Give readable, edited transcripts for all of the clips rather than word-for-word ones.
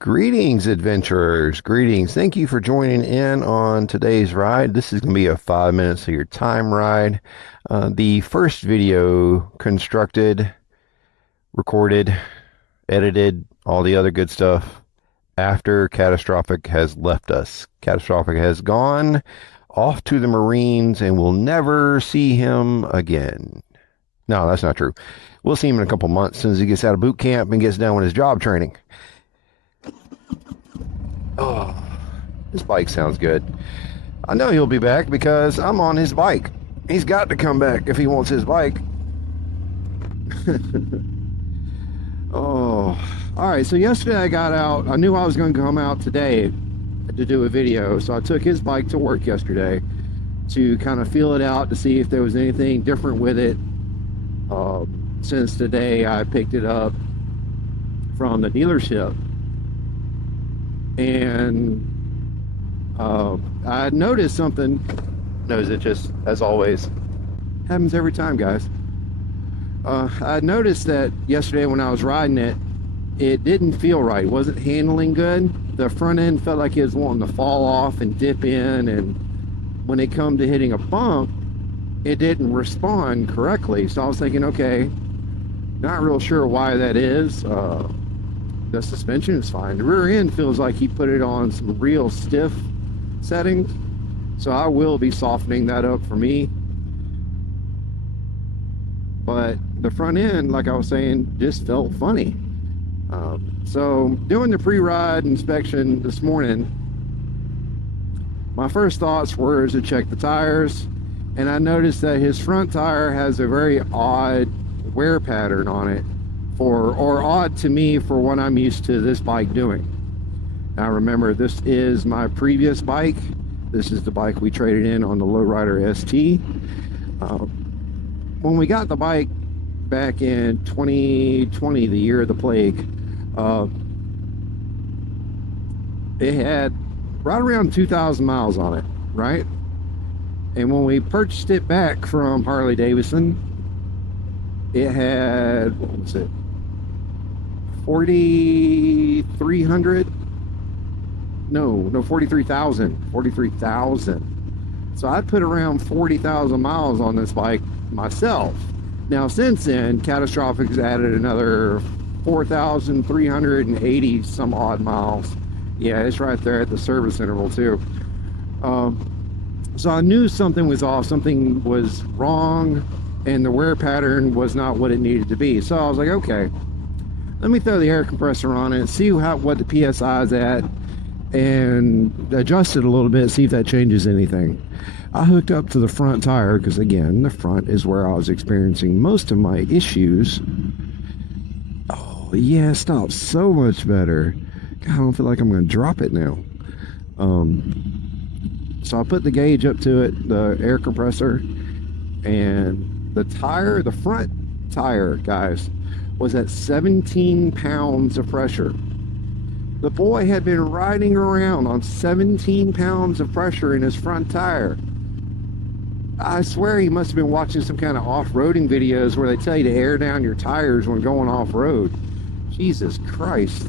Greetings, adventurers. Greetings. Thank you for joining in on today's ride. This is going to be a 5 minutes of your time ride. The first video constructed, recorded, edited, all the other good stuff after Catastrophic has left us. Catastrophic has gone off to the Marines and we'll never see him again. No, that's not true. We'll see him in a couple months as soon as he gets out of boot camp and gets done with his job training. Oh, this bike sounds good. I know he'll be back because I'm on his bike. He's got to come back if he wants his bike. Oh, all right. So yesterday I got out. I knew I was going to come out today to do a video. So I took his bike to work yesterday to kind of feel it out to see if there was anything different with it. Since today I picked it up from the dealership. And I noticed something. Knows it just, as always, happens every time, guys. I noticed that yesterday when I was riding it, it didn't feel right. It wasn't handling good. The front end felt like it was wanting to fall off and dip in, and when it come to hitting a bump, it didn't respond correctly. So I was thinking, okay, not real sure why that is. The suspension is fine. The rear end feels like he put it on some real stiff settings, so I will be softening that up for me. But the front end, like I was saying, just felt funny. So doing the pre-ride inspection this morning, my first thoughts were to check the tires, and I noticed that his front tire has a very odd wear pattern on it, or odd to me for what I'm used to this bike doing. Now remember, this is my previous bike. This is the bike we traded in on the Lowrider ST. When we got the bike back in 2020, the year of the plague, it had right around 2,000 miles on it, right? And when we purchased it back from Harley Davidson, it had, what was it, 4,300? No, 43,000. So I put around 40,000 miles on this bike myself. Now since then, Catastrophic has added another 4,380 some odd miles. Yeah, it's right there at the service interval too. So I knew something was off, something was wrong, and the wear pattern was not what it needed to be. So I was like, okay, let me throw the air compressor on it, see what the PSI is at, and adjust it a little bit, see if that changes anything. I hooked up to the front tire because, again, the front is where I was experiencing most of my issues. Oh, yeah, it stopped so much better. God, I don't feel like I'm going to drop it now. So I put the gauge up to it, the air compressor, and the tire, the front tire, guys, was at 17 pounds of pressure. The boy had been riding around on 17 pounds of pressure in his front tire. I swear he must have been watching some kind of off-roading videos where they tell you to air down your tires when going off-road. Jesus Christ.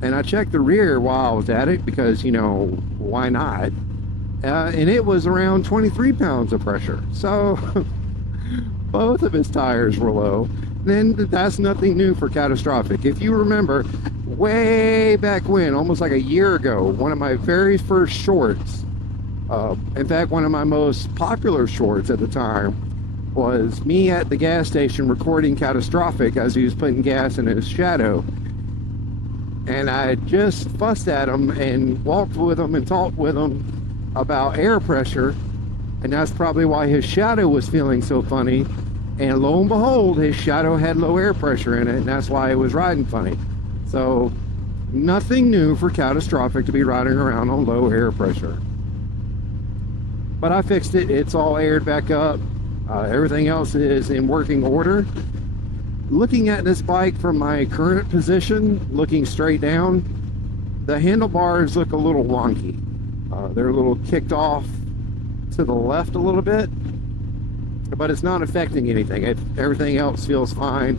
And I checked the rear while I was at it because, you know, why not? And it was around 23 pounds of pressure. So both of his tires were low. Then that's nothing new for Catastrophic. If you remember, way back when, almost like a year ago, one of my very first shorts, in fact, one of my most popular shorts at the time, was me at the gas station recording Catastrophic as he was putting gas in his shadow. And I just fussed at him and walked with him and talked with him about air pressure, and that's probably why his shadow was feeling so funny. And lo and behold, his shadow had low air pressure in it, and that's why it was riding funny. So nothing new for Catastrophic to be riding around on low air pressure. But I fixed it. It's all aired back up. Everything else is in working order. Looking at this bike from my current position, looking straight down, the handlebars look a little wonky. They're a little kicked off to the left a little bit, but it's not affecting anything. Everything else feels fine.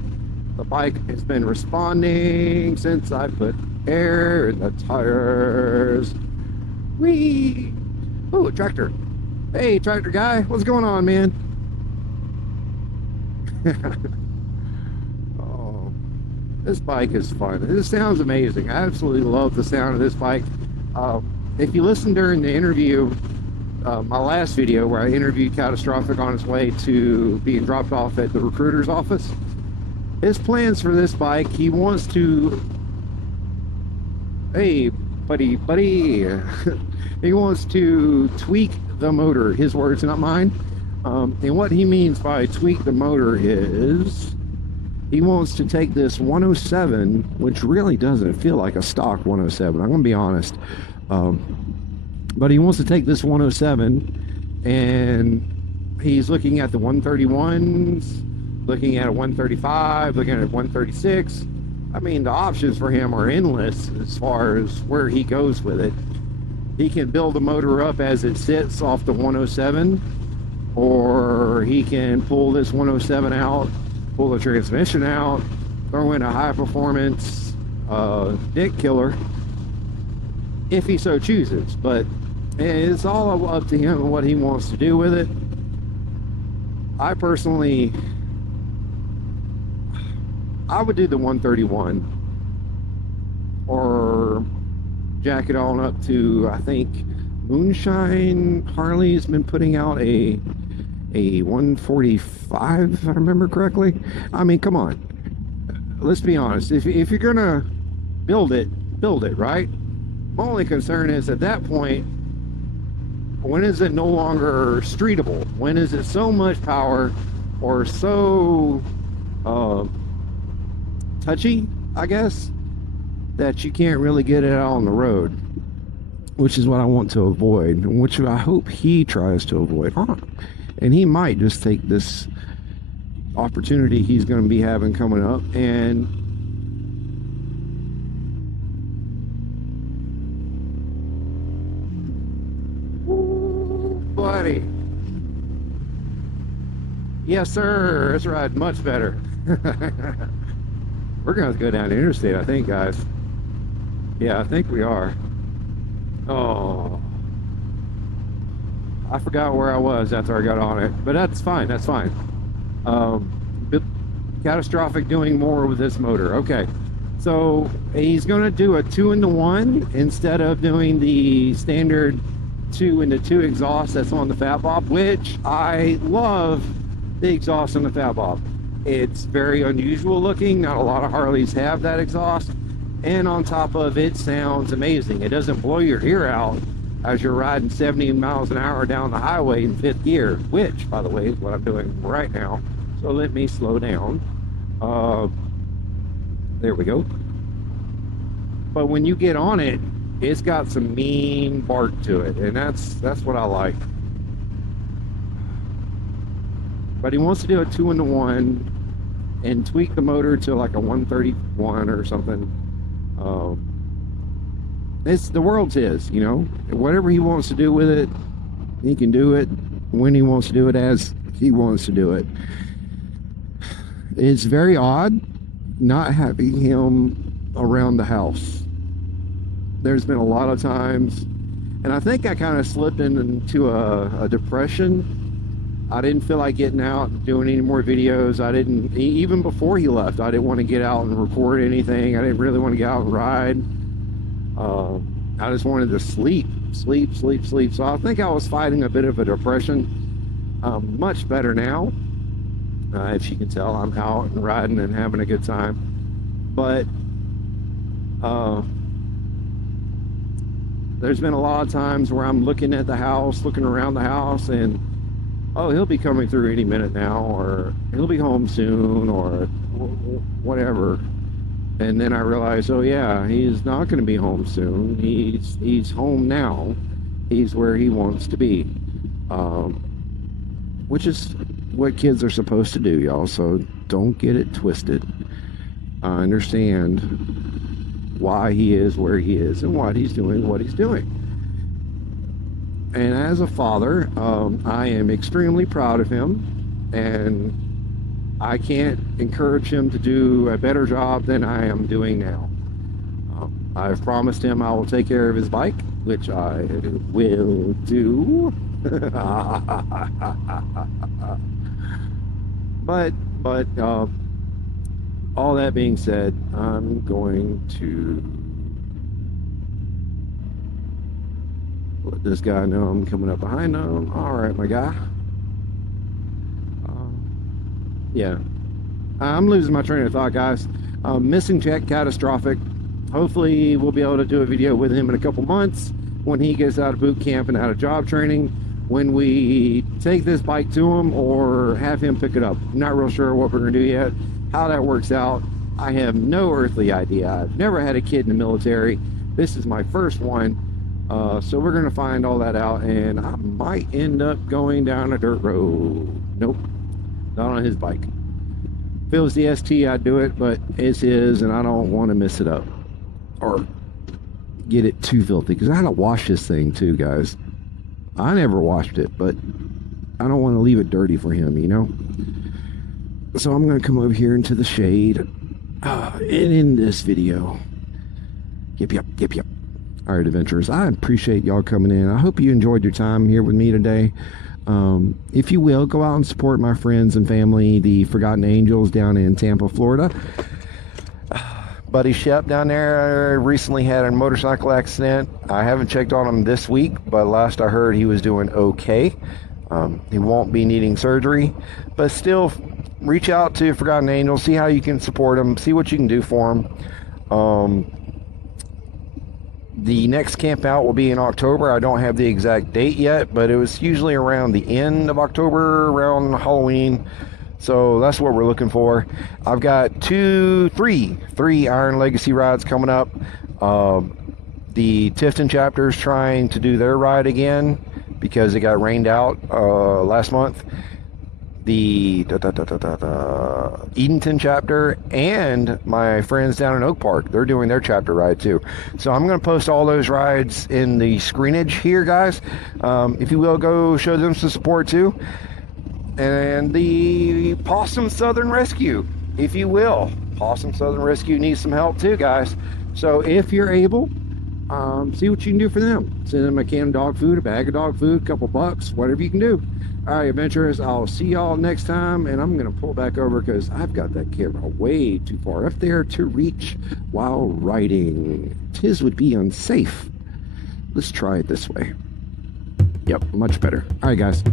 The bike has been responding since I put air in the tires. Whee! Oh, tractor. Hey, tractor guy, what's going on, man? Oh, this bike is fun. This sounds amazing. I absolutely love the sound of this bike. If you listen during the interview, my last video where I interviewed Catastrophic on his way to being dropped off at the recruiter's office, his plans for this bike, he wants to, hey buddy, he wants to tweak the motor, his words, not mine. And what he means by tweak the motor is he wants to take this 107, which really doesn't feel like a stock 107, I'm gonna be honest, but he wants to take this 107 and he's looking at the 131s, looking at a 135, looking at a 136. I mean, the options for him are endless as far as where he goes with it. He can build the motor up as it sits off the 107, or he can pull this 107 out, pull the transmission out, throw in a high performance dick killer if he so chooses. But it's all up to him and what he wants to do with it. I personally, I would do the 131 or jack it on up to, I think Moonshine Harley's been putting out a 145, if I remember correctly. I mean, come on, let's be honest. If you're gonna build it, right? My only concern is at that point, when is it no longer streetable? When is it so much power or so touchy, I guess, that you can't really get it out on the road, which is what I want to avoid, which I hope he tries to avoid. And he might just take this opportunity he's going to be having coming up and buddy, yes sir, that's right, much better. We're going to go down the interstate, I think, guys. Yeah, I think we are. Oh, I forgot where I was after I got on it, but that's fine, that's fine. Catastrophic doing more with this motor. Okay, so he's going to do a 2-in-1 instead of doing the standard 2-in-2 exhaust that's on the Fat Bob, which I love the exhaust on the Fat Bob. It's very unusual looking. Not a lot of Harleys have that exhaust, and on top of it, sounds amazing. It doesn't blow your ear out as you're riding 70 miles an hour down the highway in 5th gear, which, by the way, is what I'm doing right now. So let me slow down. There we go. But when you get on it, it's got some mean bark to it, and that's what I like. But he wants to do a 2-in-1 and tweak the motor to like a 131 or something. It's the world's his, you know. Whatever he wants to do with it, he can do it when he wants to do it, as he wants to do it. It's very odd not having him around the house. There's been a lot of times, and I think I kind of slipped into a depression. I didn't feel like getting out and doing any more videos. I didn't, even before he left, I didn't want to get out and record anything. I didn't really want to get out and ride. I just wanted to sleep. So I think I was fighting a bit of a depression. Much better now. If you can tell, I'm out and riding and having a good time. But there's been a lot of times where I'm looking at the house, looking around the house, and oh, he'll be coming through any minute now, or he'll be home soon, or whatever. And then I realized, oh yeah, he's not going to be home soon. He's home now. He's where he wants to be, which is what kids are supposed to do, y'all. So don't get it twisted. I understand why he is where he is and what he's doing, And as a father, I am extremely proud of him, and I can't encourage him to do a better job than I am doing now. I've promised him I will take care of his bike, which I will do. but all that being said, I'm going to let this guy know I'm coming up behind him. All right, my guy. Yeah, I'm losing my train of thought, guys. Missing check, Catastrophic. Hopefully we'll be able to do a video with him in a couple months when he gets out of boot camp and out of job training, when we take this bike to him or have him pick it up. I'm not real sure what we're gonna do yet. How that works out, I have no earthly idea. I've never had a kid in the military. This is my first one. So we're gonna find all that out, and I might end up going down a dirt road. Nope, not on his bike. If it was the ST, I'd do it, but it's his, and I don't want to mess it up or get it too filthy, because I had to wash this thing too, guys. I never washed it, but I don't want to leave it dirty for him, you know. So I'm going to come over here into the shade and in this video. Yep. All right, adventurers, I appreciate y'all coming in. I hope you enjoyed your time here with me today. If you will, go out and support my friends and family, the Forgotten Angels down in Tampa, Florida. Buddy Shep down there recently had a motorcycle accident. I haven't checked on him this week, but last I heard he was doing okay. He won't be needing surgery, but still reach out to Forgotten Angels, see how you can support him, see what you can do for him. The next camp out will be in October. I don't have the exact date yet, but it was usually around the end of October, around Halloween. So that's what we're looking for. I've got three Iron Legacy rides coming up. The Tifton chapter is trying to do their ride because it got rained out last month. The Edenton chapter and my friends down in Oak Park, they're doing their chapter ride too. So I'm going to post all those rides in the screenage here, guys. If you will, go show them some support too. And the Pawsome Southern Rescue, if you will. Pawsome Southern Rescue needs some help too, guys. So if you're able, see what you can do for them. Send them a can of dog food, a bag of dog food, a couple bucks, whatever you can do. All right, adventurers, I'll see y'all next time, and I'm going to pull back over because I've got that camera way too far up there to reach while riding. Tis would be unsafe. Let's try it this way. Yep, much better. All right, guys.